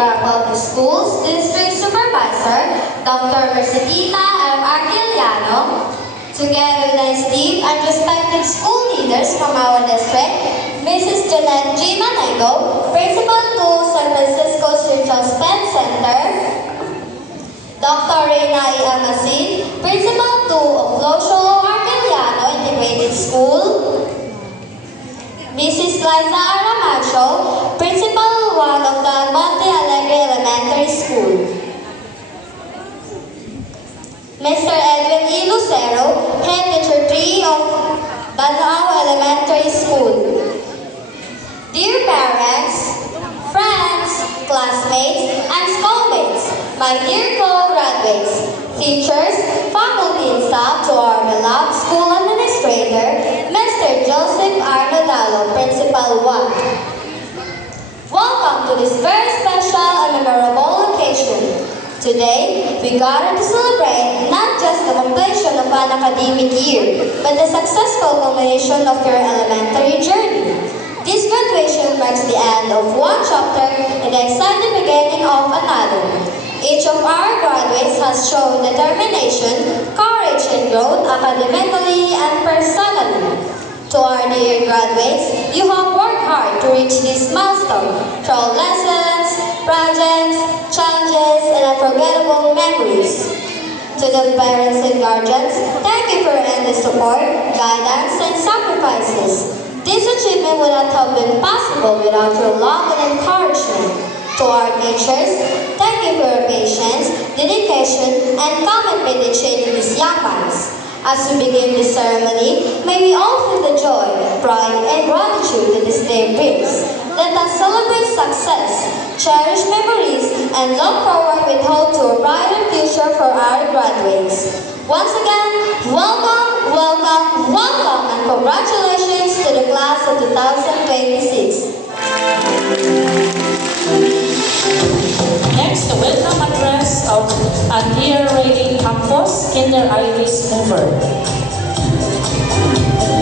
Ibarra Public Schools District Supervisor, Dr. Mercedita M. Arquiliano, together with his team and respected school leaders from our district, Mrs. Jeanette G. Manego, Principal to San Francisco Central SPED Center, Dr. Reyna E. Amasin, Principal to Oglosio Arquiliano Integrated School, Mrs. Liza Aramacho, Principal 1 of the Monte Alegre Elementary School, Mr. Edwin E. Lucero, Head Teacher 3 of Banao Elementary School. Dear parents, friends, classmates, and schoolmates, my dear co-graduates, teachers, faculty and staff, to our beloved school administrator, Mr. Joseph R. Nadalo, Principal 1. Welcome to this very special and memorable occasion. Today, we gather to celebrate not just the completion of an academic year, but the successful culmination of your elementary journey. This graduation marks the end of one chapter and the exciting beginning of another. Each of our graduates has shown determination, courage, and growth academically and personally. To our dear graduates, you have worked hard to reach this milestone through lessons, projects, challenges, and unforgettable memories. To the parents and guardians, thank you for your endless support, guidance, and sacrifices. This achievement would not have been possible without your love and encouragement. To our teachers, thank you for your patience, dedication, and commitment in training these young minds. As we begin this ceremony, may we all feel the joy, pride, and gratitude that this day brings. Let us celebrate success, cherish memories, and look forward with hope to a brighter future for our graduates. Once again, welcome, welcome, welcome, and congratulations to the class of 2026. Next, the welcome address of Antia Ray Campos, Kinder Iris Mover.